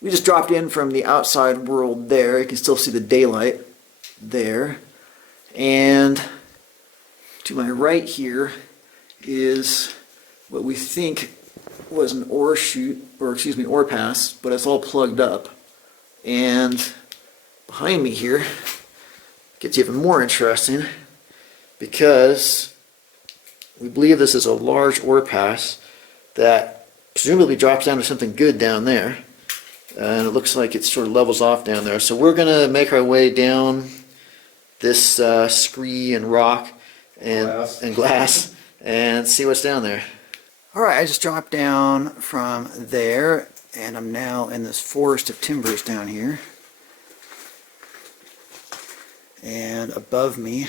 We just dropped in from the outside world there. You can still see the daylight there. And to my right here is what we think was an ore chute, or excuse me, ore pass, but it's all plugged up. And behind me here gets even more interesting because we believe this is a large ore pass that presumably drops down to something good down there. And it looks like it sort of levels off down there. So we're going to make our way down this scree and rock and glass and see what's down there. Alright, I just dropped down from there and I'm now in this forest of timbers down here. And above me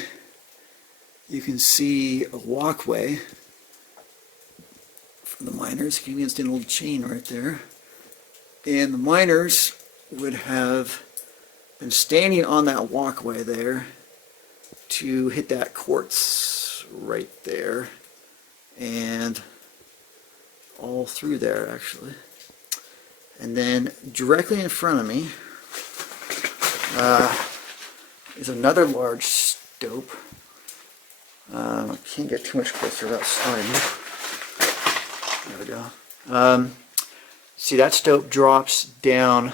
you can see a walkway for the miners. You can see an old chain right there. And the miners would have been standing on that walkway there to hit that quartz right there, and all through there actually. And then directly in front of me is another large stope. I can't get too much closer without sliding. There we go. See, that stope drops down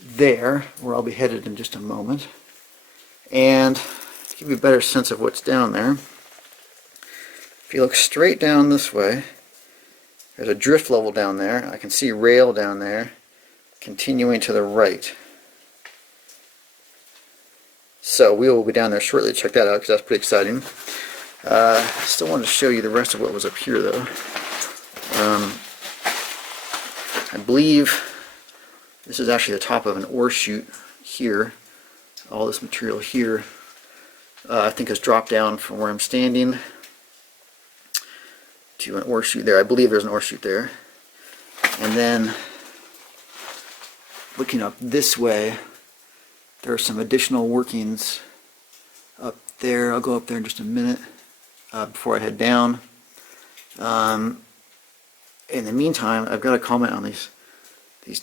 there, where I'll be headed in just a moment. And to give you a better sense of what's down there, if you look straight down this way, there's a drift level down there. I can see rail down there, continuing to the right. So we will be down there shortly to check that out, because that's pretty exciting. Still wanted to show you the rest of what was up here, though. I believe this is actually the top of an ore chute here. All this material here I think has dropped down from where I'm standing to an ore chute there. I believe there's an ore chute there. And then looking up this way, there are some additional workings up there. I'll go up there in just a minute before I head down. In the meantime, I've got to comment on these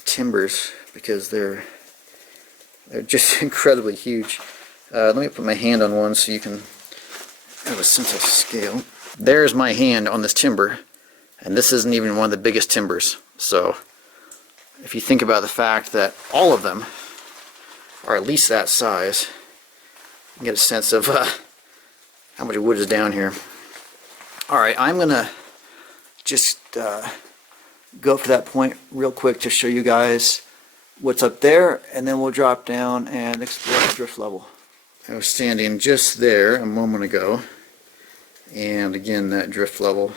timbers because they're just incredibly huge. Let me put my hand on one so you can have a sense of scale. There's my hand on this timber, and this isn't even one of the biggest timbers. So if you think about the fact that all of them are at least that size, you can get a sense of how much wood is down here. Alright, I'm going to just go up to that point real quick to show you guys what's up there, and then we'll drop down and explore the drift level. I was standing just there a moment ago, and again that drift level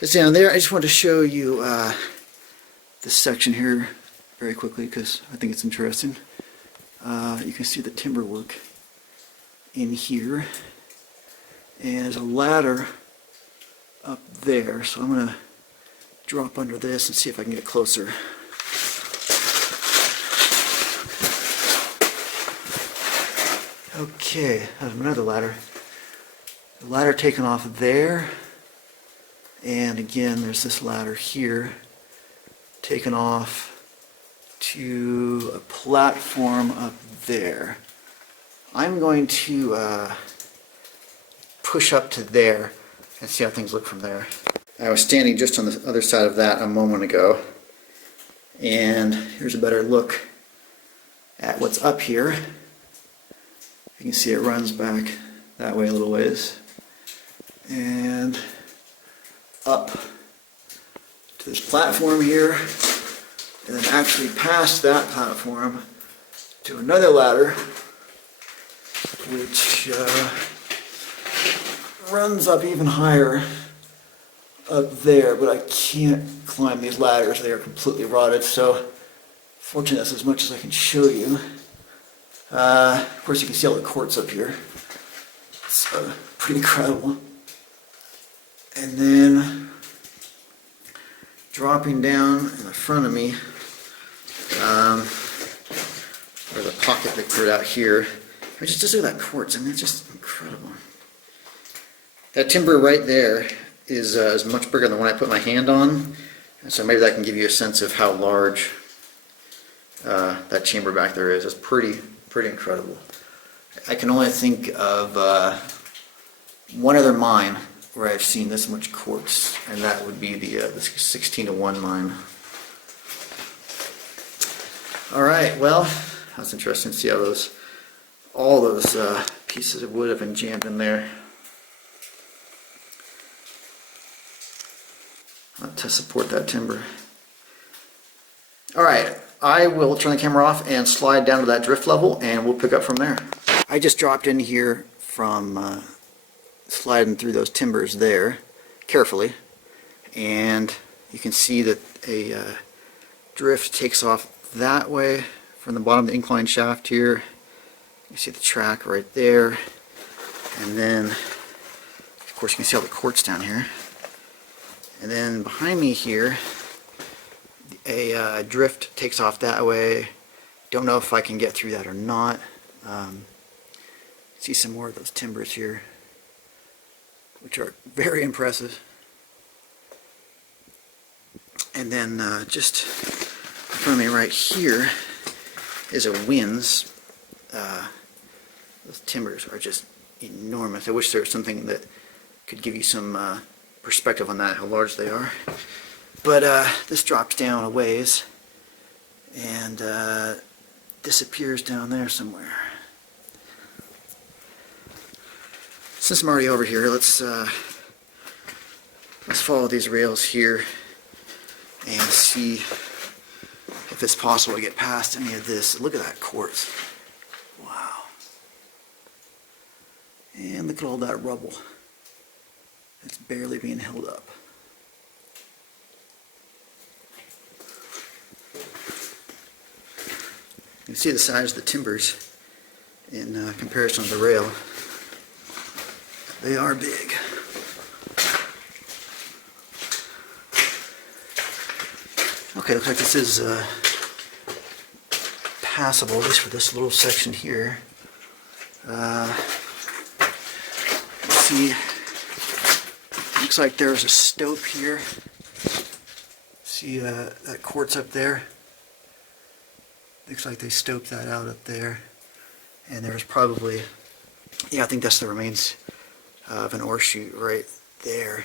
is down there. I just wanted to show you this section here very quickly because I think it's interesting. You can see the timber work in here, and there's a ladder up there, so I'm going to drop under this and see if I can get closer. Okay, I have another ladder. The ladder taken off there, and again there's this ladder here taken off to a platform up there. I'm going to push up to there and see how things look from there. I was standing just on the other side of that a moment ago, and here's a better look at what's up here. You can see it runs back that way a little ways, and up to this platform here, and then actually past that platform to another ladder, which runs up even higher up there, but I can't climb these ladders. They are completely rotted, so fortunately that's as much as I can show you. Of course you can see all the quartz up here. It's pretty incredible. And then dropping down in the front of me, there's a pocket that cleared out here. Just look at that quartz. I mean, it's just incredible. That timber right there is much bigger than the one I put my hand on. And so maybe that can give you a sense of how large that chamber back there is. It's pretty incredible. I can only think of one other mine where I've seen this much quartz, and that would be the 16:1 mine. All right, well, that's interesting to see how all those pieces of wood have been jammed in there to support that timber. All right, I will turn the camera off and slide down to that drift level, and we'll pick up from there. I just dropped in here from sliding through those timbers there carefully, and you can see that a drift takes off that way from the bottom of the incline shaft here. You see the track right there, and then of course you can see all the quartz down here, and then behind me here a drift takes off that way. Don't know if I can get through that or not. See some more of those timbers here, which are very impressive. And then just in front of me right here is a winds. Those timbers are just enormous. I wish there was something that could give you some perspective on that, how large they are. But this drops down a ways and disappears down there somewhere. Since I'm already over here, let's follow these rails here and see if it's possible to get past any of this. Look at that quartz. Wow. And look at all that rubble. It's barely being held up. You can see the size of the timbers in comparison to the rail. They are big. Okay, looks like this is passable, at least for this little section here. Let's see. Looks like there's a stope here. See that quartz up there? Looks like they stoped that out up there. And there's probably, yeah, I think that's the remains of an ore chute right there.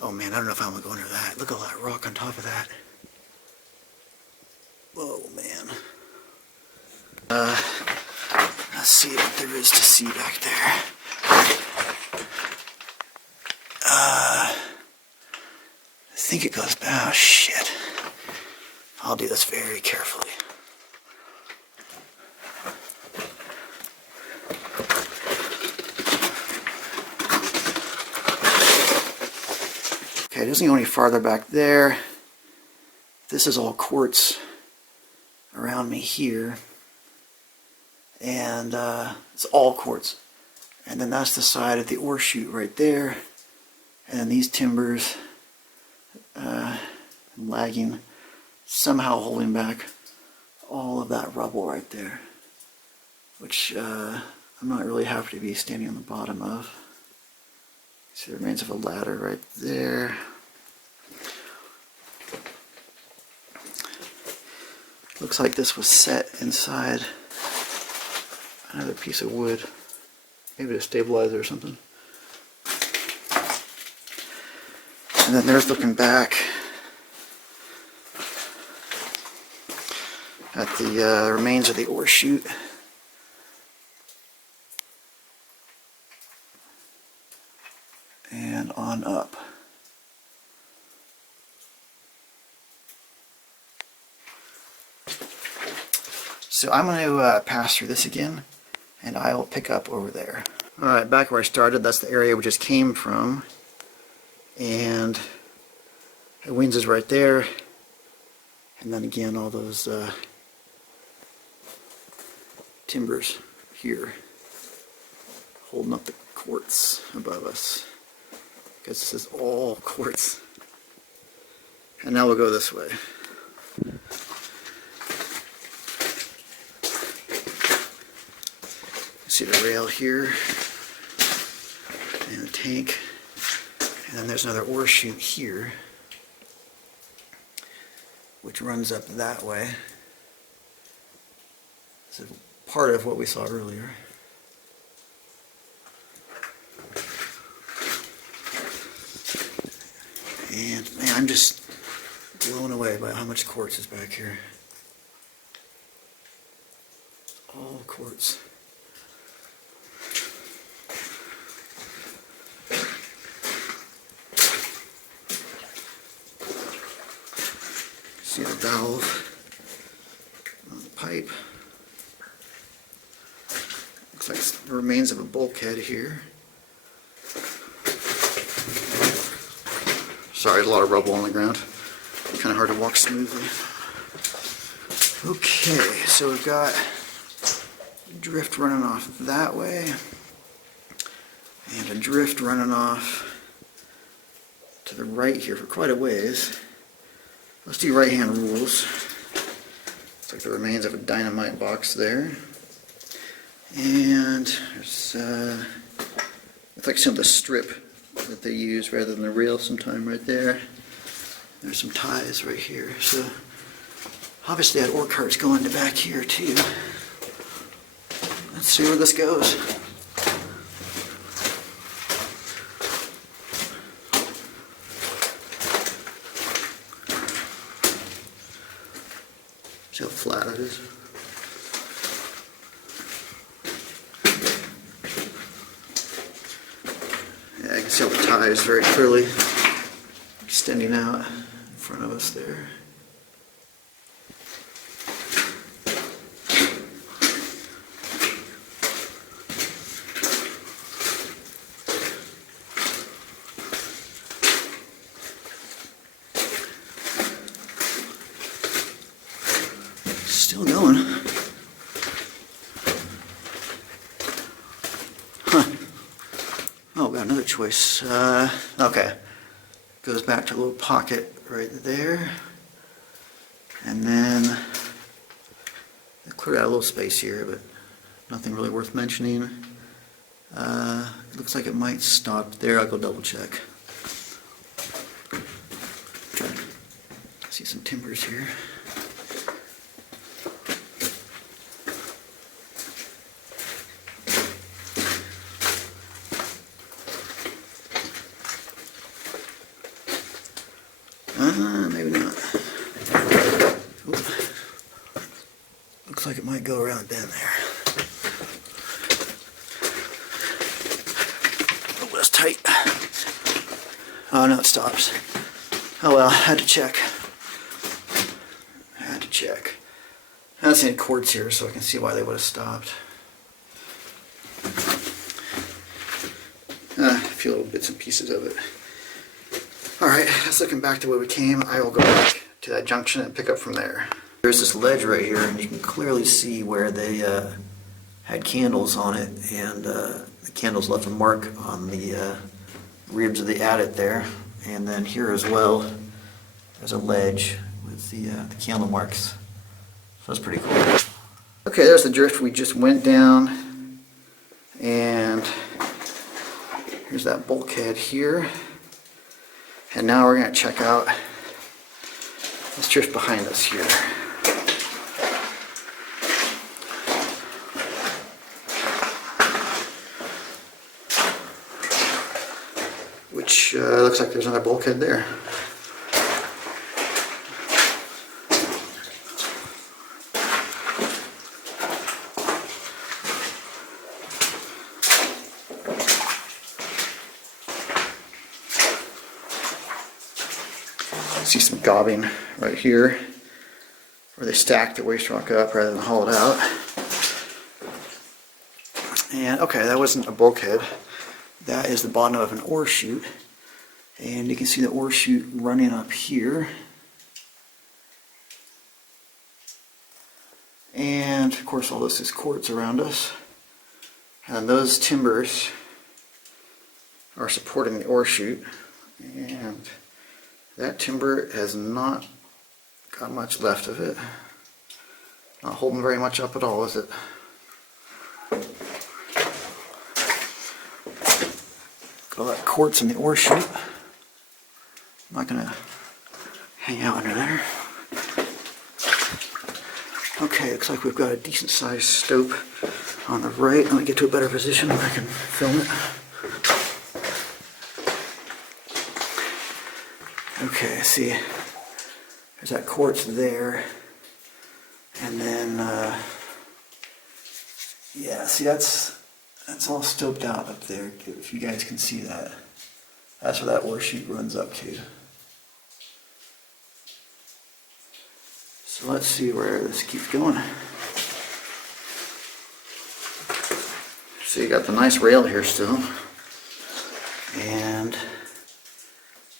Oh man, I don't know if I'm gonna go under that. Look at all that rock on top of that. Whoa, man. Let's see what there is to see back there. I think it goes back. Oh shit. I'll do this very carefully. Okay, it doesn't go any farther back there. This is all quartz around me here. And it's all quartz. And then that's the side of the ore chute right there. And then these timbers lagging, somehow holding back all of that rubble right there. Which I'm not really happy to be standing on the bottom of. See the remains of a ladder right there. Looks like this was set inside another piece of wood. Maybe a stabilizer or something. And then there's looking back at the remains of the ore chute. And on up. So I'm going to pass through this again, and I'll pick up over there. Alright, back where I started, that's the area we just came from. And the winds is right there. And then again, all those timbers here holding up the quartz above us. Because this is all quartz. And now we'll go this way. See the rail here, and the tank, and then there's another ore chute here. which runs up that way. This is part of what we saw earlier. And man, I'm just blown away by how much quartz is back here. All quartz. See the valve on the pipe. Looks like the remains of a bulkhead here. Sorry, there's a lot of rubble on the ground. Kind of hard to walk smoothly. Okay, so we've got drift running off that way, and a drift running off to the right here for quite a ways. Let's do right-hand rules. Looks like the remains of a dynamite box there. And there's it's like some of the strip that they use rather than the rail sometime right there. There's some ties right here. So obviously that ore cart's going to back here too. Let's see where this goes. See how flat it is? Yeah, I can see all the ties very clearly extending out in front of us there. Still going. Huh. Oh, we got another choice. Okay. Goes back to a little pocket right there. And then I cleared out a little space here, but nothing really worth mentioning. It looks like it might stop there. I'll go double check. See some timbers here. Maybe not. Oop. Looks like it might go around the bend there. Oh, that's tight. Oh, no, it stops. Oh well, had to check. Had to check. I don't see any quartz here, so I can see why they would have stopped. A few little bits and pieces of it. Alright, let's looking back to where we came. I will go back to that junction and pick up from there. There's this ledge right here, and you can clearly see where they had candles on it, and the candles left a mark on the ribs of the adit there. And then here as well, there's a ledge with the candle marks. So that's pretty cool. Okay, there's the drift we just went down, and here's that bulkhead here. And now we're going to check out this drift behind us here. Which looks like there's another bulkhead there. See some gobbing right here where they stack the waste rock up rather than haul it out. And okay, that wasn't a bulkhead. That is the bottom of an ore chute. And you can see the ore chute running up here. And of course all this is quartz around us. And those timbers are supporting the ore chute. And that timber has not got much left of it. Not holding very much up at all, is it? Got all that quartz in the ore chute. I'm not going to hang out under there. Okay, looks like we've got a decent sized stope on the right. Let me get to a better position where I can film it. Okay, see, there's that quartz there, and then, yeah, see that's all stoped out up there, if you guys can see that. That's where that ore chute runs up to. So let's see where this keeps going. So you got the nice rail here still, and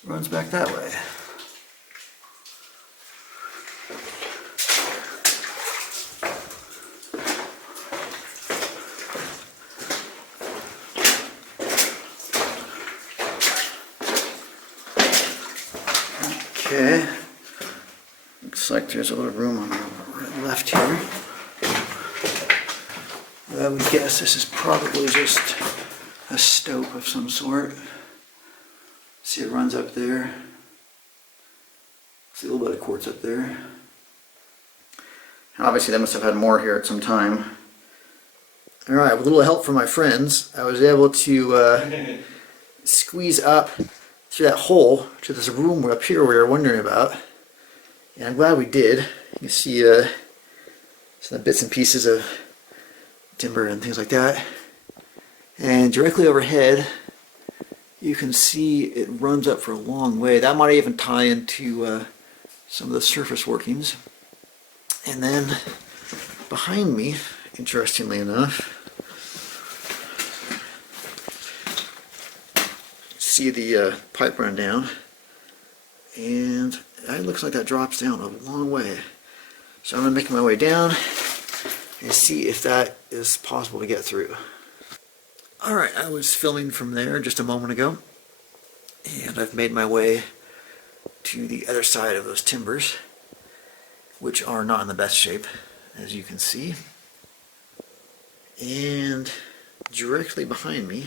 runs back that way. Okay, looks like there's a little room on the left here. I would guess this is probably just a stope of some sort. See, it runs up there. See a little bit of quartz up there. Obviously they must have had more here at some time. Alright, with a little help from my friends, I was able to squeeze up through that hole to this room up here we were wondering about. And I'm glad we did. You can see some bits and pieces of timber and things like that. And directly overhead, you can see it runs up for a long way. That might even tie into some of the surface workings. And then behind me, interestingly enough, see the pipe run down, and it looks like that drops down a long way. So I'm going to make my way down and see if that is possible to get through. Alright, I was filming from there just a moment ago, and I've made my way to the other side of those timbers, which are not in the best shape, as you can see. And directly behind me,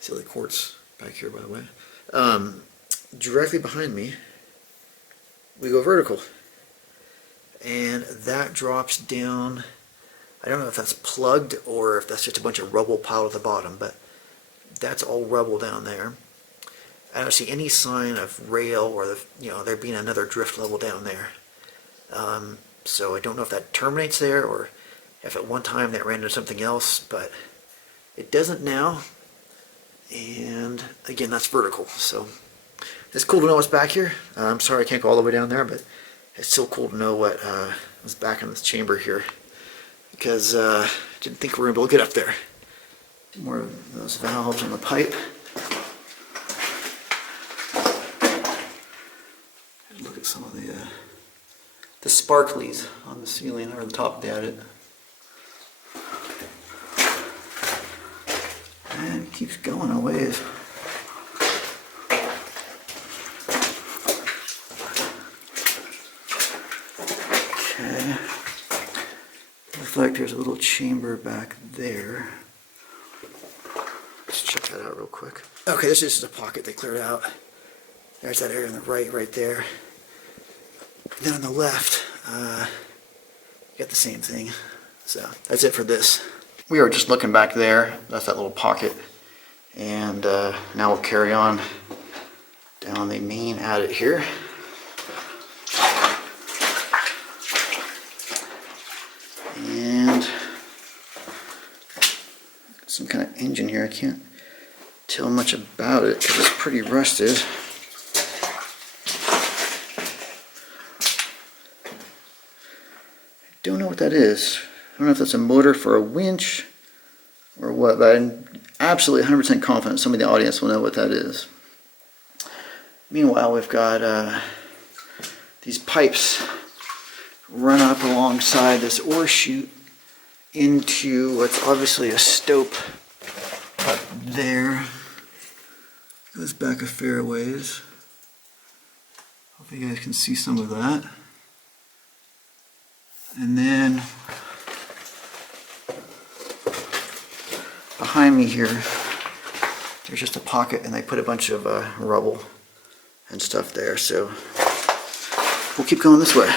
see the quartz back here, by the way. Directly behind me, we go vertical, and that drops down. I don't know if that's plugged or if that's just a bunch of rubble piled at the bottom, but that's all rubble down there. I don't see any sign of rail or there being another drift level down there. So I don't know if that terminates there or if at one time that ran into something else, but it doesn't now. And again, that's vertical. So it's cool to know what's back here. I'm sorry I can't go all the way down there, but it's still cool to know what was back in this chamber here, because I didn't think we were going to be able to get up there. More of those valves on the pipe. Look at some of the sparklies on the ceiling or the top of the Adit. And it keeps going a ways. Okay. Looks like there's a little chamber back there. Let's check that out real quick. Okay, this is just a pocket they cleared out. There's that area on the right there. And then on the left, you got the same thing. So that's it for this. We were just looking back there. That's that little pocket. And now we'll carry on down the main Adit here. And some kind of engine here. I can't tell much about it because it's pretty rusted. Don't know what that is. I don't know if that's a motor for a winch or what, but I'm absolutely 100% confident somebody in the audience will know what that is. Meanwhile, we've got these pipes run up alongside this ore chute into what's obviously a stope up there. Goes back a fair ways. Hope you guys can see some of that. And then behind me here, there's just a pocket, and they put a bunch of rubble and stuff there. So we'll keep going this way.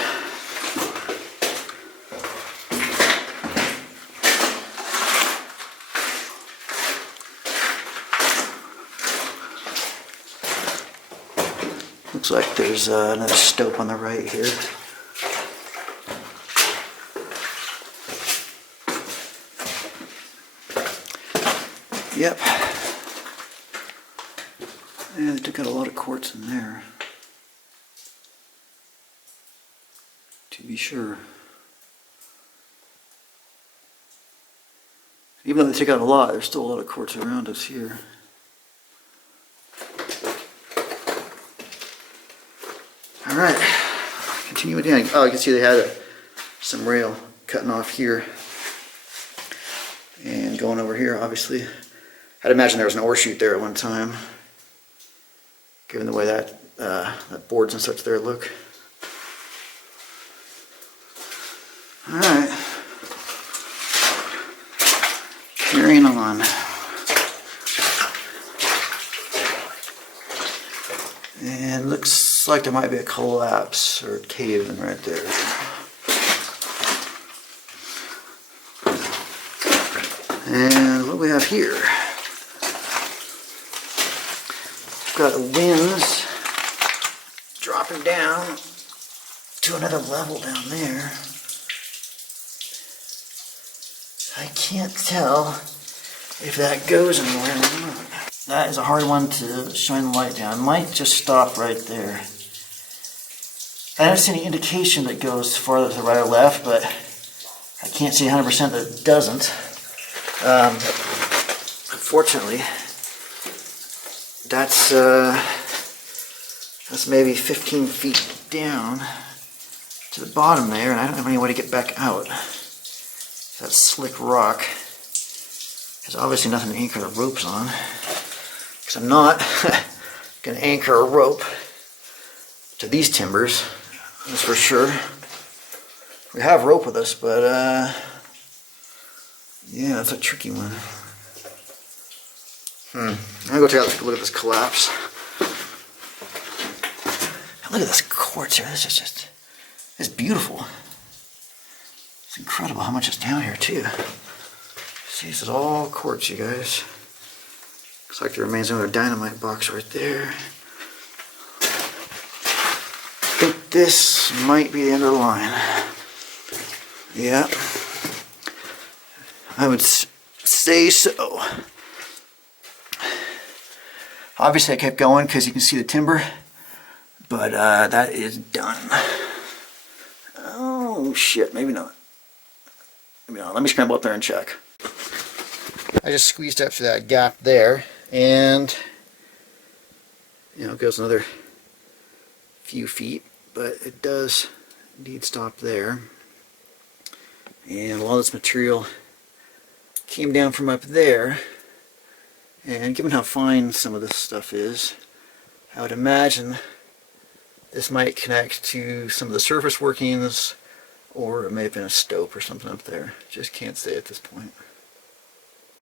Looks like there's another stope on the right here. Yep. Yeah, they took out a lot of quartz in there. To be sure. Even though they took out a lot, there's still a lot of quartz around us here. Alright, continuing down. Oh, you can see they had some rail cutting off here and going over here, obviously. I'd imagine there was an ore chute there at one time, given the way that boards and such there look. Alright, carrying on. And looks like there might be a collapse or a cave-in right there. And what do we have here? We've got the winds dropping down to another level down there. I can't tell if that goes anywhere or not. That is a hard one to shine the light down. It might just stop right there. I don't see any indication that it goes farther to the right or left, but I can't see 100% that it doesn't. Unfortunately, that's maybe 15 feet down to the bottom there, and I don't have any way to get back out. That slick rock. There's obviously nothing to anchor the ropes on, because I'm not going to anchor a rope to these timbers, that's for sure. We have rope with us, but yeah, that's a tricky one. I'm going to go take a look at this collapse. Look at this quartz here. This is just, it's beautiful. It's incredible how much is down here too. See, this is all quartz, you guys. Looks like there remains another dynamite box right there. I think this might be the end of the line. Yeah, I would say so. Obviously I kept going because you can see the timber, but that is done. Oh shit, maybe not. Maybe not. Let me scramble up there and check. I just squeezed up through that gap there, and it goes another few feet, but it does indeed stop there. And a lot of this material came down from up there, and given how fine some of this stuff is, I would imagine this might connect to some of the surface workings, or it may have been a stope or something up there. Just can't say at this point.